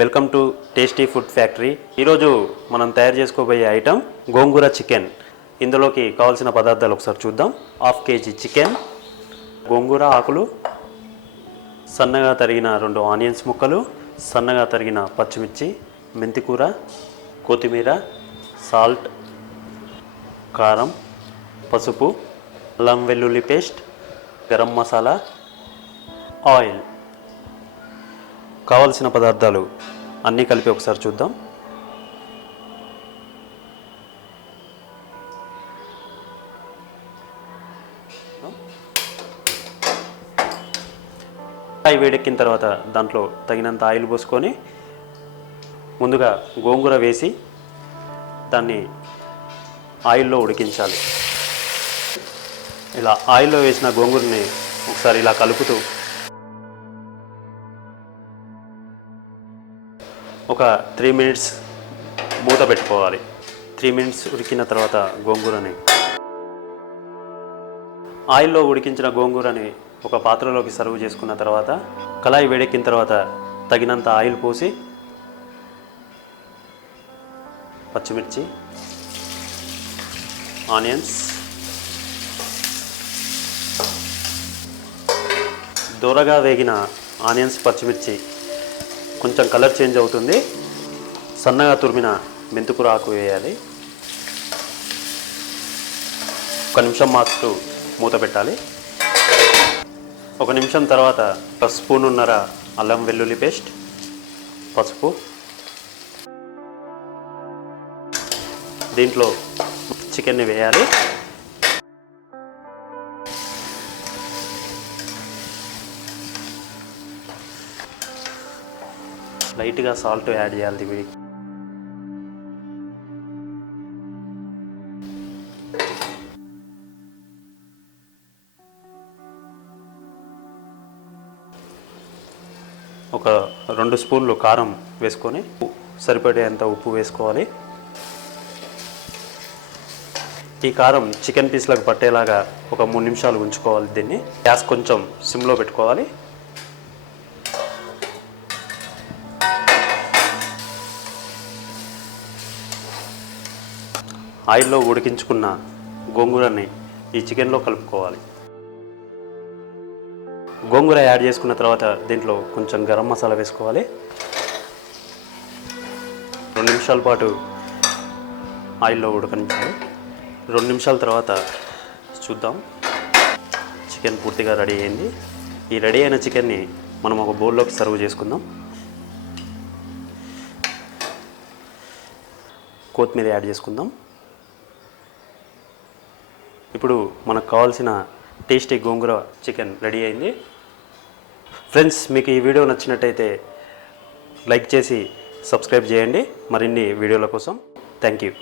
Welcome to tasty food factory. ఈరోజు మనం తయారు చేసుకోబోయే ఐటమ్ గోంగూర చికెన్. ఇందులోకి కావాల్సిన పదార్థాలు ఒకసారి చూద్దాం. 1/2 kg చికెన్, గోంగూర ఆకులు, సన్నగా తరిగిన 2 ఆనియన్స్ ముక్కలు, సన్నగా తరిగిన పచ్చిమిర్చి, మెంతికూర, కొత్తిమీర, సాల్ట్, కారం, పసుపు, అల్లం వెల్లుల్లి పేస్ట్, గరం మసాలా, ఆయిల్. కావలసిన పదార్థాలు అన్నీ కలిపి ఒకసారి చూద్దాం. ఆయిల్ వేడెక్కిన తర్వాత దాంట్లో తగినంత ఆయిల్ పోసుకొని ముందుగా గోంగూర వేసి దాన్ని ఆయిల్లో ఉడికించాలి. ఇలా ఆయిల్లో వేసిన గోంగూరని ఒకసారి ఇలా కలుపుతూ ఒక 3 minutes మూత పెట్టుకోవాలి. 3 minutes ఉడికిన తర్వాత గోంగూరని ఆయిల్లో ఉడికించిన గోంగూరని ఒక పాత్రలోకి సర్వ్ చేసుకున్న తర్వాత కళాయి వేడెక్కిన తర్వాత తగినంత ఆయిల్ పోసి పచ్చిమిర్చి, ఆనియన్స్, దూరగా వేగిన ఆనియన్స్, పచ్చిమిర్చి కొంచెం కలర్ చేంజ్ అవుతుంది. సన్నగా తురిమిన మెంతికూర ఆకు వేయాలి. 1 నిమిషం మాత్రం మూత పెట్టాలి. 1 నిమిషం తర్వాత 1 స్పూనున్నర అల్లం వెల్లుల్లి పేస్ట్, పసుపు, దీంట్లో చికెన్ని వేయాలి. లైట్గా సాల్ట్ యాడ్ చేయాలి. దీనికి ఒక 2 స్పూన్లు కారం వేసుకొని సరిపడేంత ఉప్పు వేసుకోవాలి. ఈ కారం చికెన్ పీస్లకు పట్టేలాగా ఒక 3 నిమిషాలు ఉంచుకోవాలి. దీన్ని గ్యాస్ కొంచెం సిమ్లో పెట్టుకోవాలి. ఆయిల్లో ఉడికించుకున్న గోంగూరని ఈ చికెన్లో కలుపుకోవాలి. గోంగూర యాడ్ చేసుకున్న తర్వాత దీంట్లో కొంచెం గరం మసాలా వేసుకోవాలి. 2 నిమిషాల పాటు ఆయిల్లో ఉడకనించాలి. 2 నిమిషాల తర్వాత చూద్దాం. చికెన్ పూర్తిగా రెడీ అయింది. ఈ రెడీ అయిన చికెన్ని మనం ఒక బౌల్లోకి సర్వ్ చేసుకుందాం. కొత్తిమీర యాడ్ చేసుకుందాం. ఇప్పుడు మనకు కావాల్సిన టేస్టీ గోంగూర చికెన్ రెడీ అయింది. ఫ్రెండ్స్, మీకు ఈ వీడియో నచ్చినట్టయితే లైక్ చేసి సబ్స్క్రైబ్ చేయండి మరిన్ని వీడియోల కోసం. Thank you.